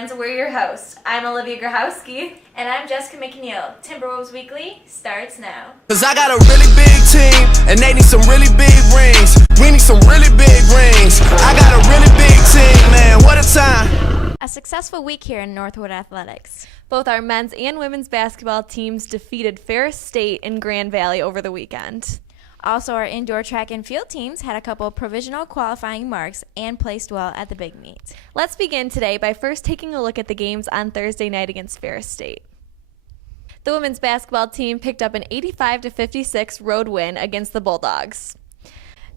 fans, we're your hosts. I'm Olivia Grahowski. And I'm Jessica McNeil. Timberwolves Weekly starts now. Cause I got a really big team, and they need some really big rings. We need some really big rings. I got a really big team, man, what a time. A successful week here in Northwood Athletics. Both our men's and women's basketball teams defeated Ferris State in Grand Valley over the weekend. Also, our indoor track and field teams had a couple of provisional qualifying marks and placed well at the big meet. Let's begin today by first taking a look at the games on Thursday night against Ferris State. The women's basketball team picked up an 85-56 road win against the Bulldogs.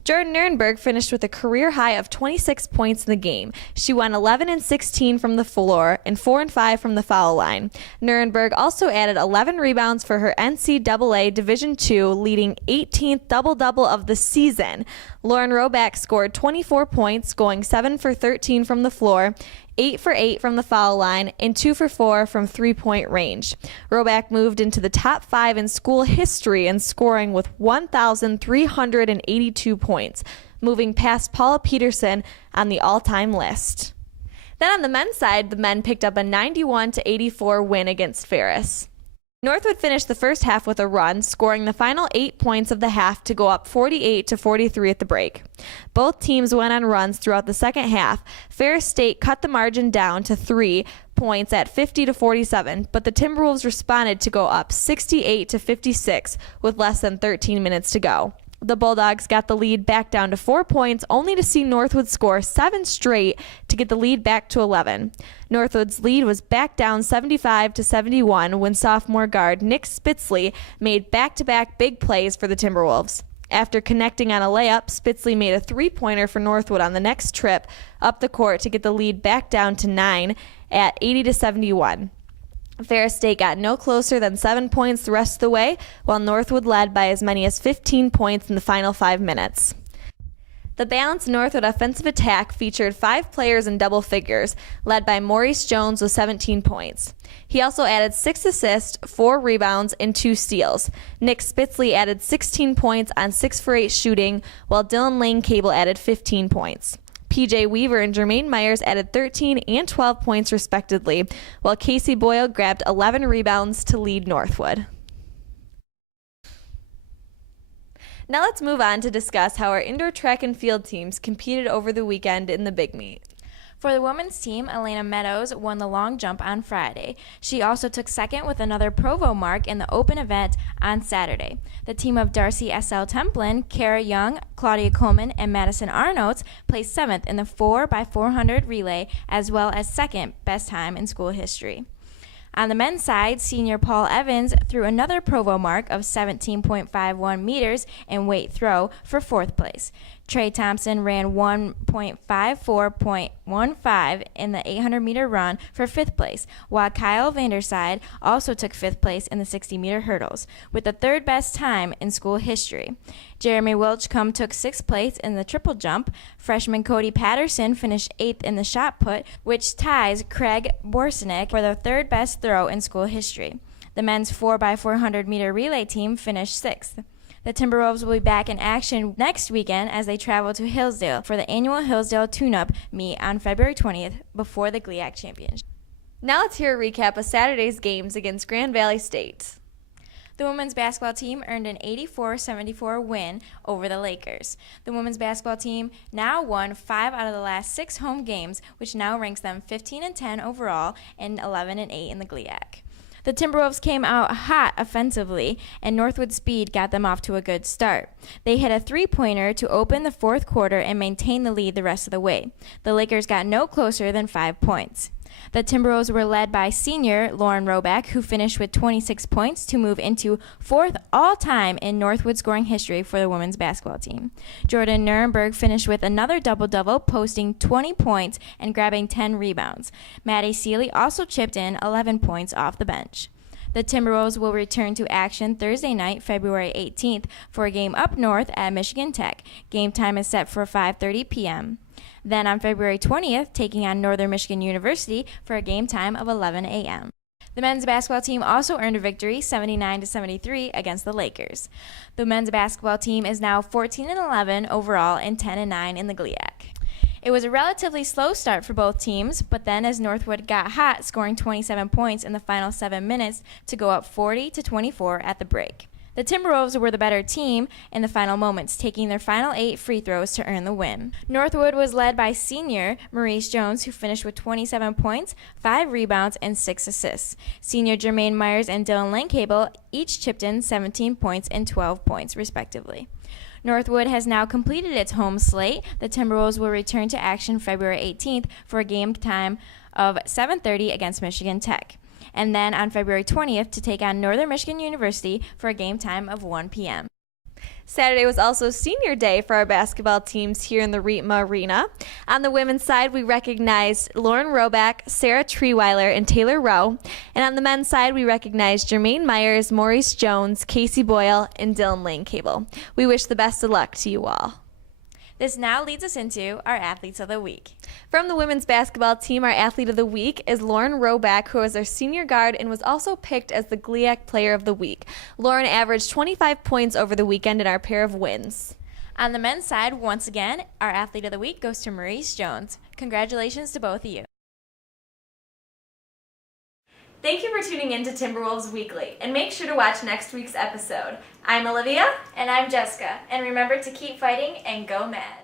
Jordan Nuremberg finished with a career high of 26 points in the game. She went 11-16 from the floor and 4-5 from the foul line. Nuremberg also added 11 rebounds for her NCAA Division II, leading 18th double-double of the season. Lauren Roback scored 24 points, going 7 for 13 from the floor, 8 for 8 from the foul line, and 2 for 4 from three-point range. Roback moved into the top 5 in school history in scoring with 1,382 points, moving past Paula Peterson on the all-time list. Then on the men's side, the men picked up a 91-84 win against Ferris. Northwood finished the first half with a run, scoring the final 8 points of the half to go up 48-43 at the break. Both teams went on runs throughout the second half. Ferris State cut the margin down to 3 points at 50-47, but the Timberwolves responded to go up 68-56 with less than 13 minutes to go. The Bulldogs got the lead back down to 4 points, only to see Northwood score 7 straight to get the lead back to 11. Northwood's lead was back down 75-71 when sophomore guard Nick Spitzley made back-to-back big plays for the Timberwolves. After connecting on a layup, Spitzley made a three-pointer for Northwood on the next trip up the court to get the lead back down to 9 at 80-71. Ferris State got no closer than 7 points the rest of the way, while Northwood led by as many as 15 points in the final 5 minutes. The balanced Northwood offensive attack featured 5 players in double figures, led by Maurice Jones with 17 points. He also added 6 assists, 4 rebounds, and 2 steals. Nick Spitzley added 16 points on 6 for 8 shooting, while Dylan Lane Cable added 15 points. PJ Weaver and Jermaine Myers added 13 and 12 points respectively, while Casey Boyle grabbed 11 rebounds to lead Northwood. Now let's move on to discuss how our indoor track and field teams competed over the weekend in the big meet. For the women's team, Elena Meadows won the long jump on Friday. She also took second with another Provo mark in the open event on Saturday. The team of Darcy S.L. Templin, Kara Young, Claudia Coleman, and Madison Arnolds placed 7th in the 4x400 relay, as well as second best time in school history. On the men's side, senior Paul Evans threw another Provo mark of 17.51 meters in weight throw for 4th place. Trey Thompson ran 1.54.15 in the 800-meter run for 5th place, while Kyle Vanderside also took 5th place in the 60-meter hurdles, with the 3rd best time in school history. Jeremy Wilchcomb took 6th place in the triple jump. Freshman Cody Patterson finished 8th in the shot put, which ties Craig Borsenik for the 3rd best throw in school history. The men's 4x400-meter relay team finished 6th. The Timberwolves will be back in action next weekend as they travel to Hillsdale for the annual Hillsdale Tune-Up meet on February 20th before the GLIAC Championship. Now let's hear a recap of Saturday's games against Grand Valley State. The women's basketball team earned an 84-74 win over the Lakers. The women's basketball team now won 5 out of the last 6 home games, which now ranks them 15-10 overall and 11-8 in the GLIAC. The Timberwolves came out hot offensively, and Northwood speed got them off to a good start. They hit a three-pointer to open the 4th quarter and maintain the lead the rest of the way. The Lakers got no closer than 5 points. The Timberwolves were led by senior Lauren Roback, who finished with 26 points to move into 4th all-time in Northwood scoring history for the women's basketball team. Jordan Nuremberg finished with another double-double, posting 20 points and grabbing 10 rebounds. Maddie Seeley also chipped in 11 points off the bench. The Timberwolves will return to action Thursday night, February 18th, for a game up north at Michigan Tech. Game time is set for 5:30 p.m. Then on February 20th, taking on Northern Michigan University for a game time of 11 a.m. The men's basketball team also earned a victory, 79-73, against the Lakers. The men's basketball team is now 14-11 overall and 10-9 in the GLIAC. It was a relatively slow start for both teams, but then as Northwood got hot, scoring 27 points in the final 7 minutes to go up 40-24 at the break. The Timberwolves were the better team in the final moments, taking their final 8 free throws to earn the win. Northwood was led by senior Maurice Jones, who finished with 27 points, 5 rebounds, and 6 assists. Senior Jermaine Myers and Dylan Lankable each chipped in 17 points and 12 points, respectively. Northwood has now completed its home slate. The Timberwolves will return to action February 18th for a game time of 7:30 against Michigan Tech, and then on February 20th to take on Northern Michigan University for a game time of 1 p.m. Saturday was also senior day for our basketball teams here in the Rietma Arena. On the women's side, we recognized Lauren Roback, Sarah Treeweiler, and Taylor Rowe. And on the men's side, we recognized Jermaine Myers, Maurice Jones, Casey Boyle, and Dylan Lankable. We wish the best of luck to you all. This now leads us into our Athletes of the Week. From the women's basketball team, our athlete of the week is Lauren Roback, who is our senior guard and was also picked as the GLIAC Player of the Week. Lauren averaged 25 points over the weekend in our pair of wins. On the men's side, once again, our Athlete of the Week goes to Maurice Jones. Congratulations to both of you. Thank you for tuning in to Timberwolves Weekly, and make sure to watch next week's episode. I'm Olivia. And I'm Jessica. And remember to keep fighting and go mad.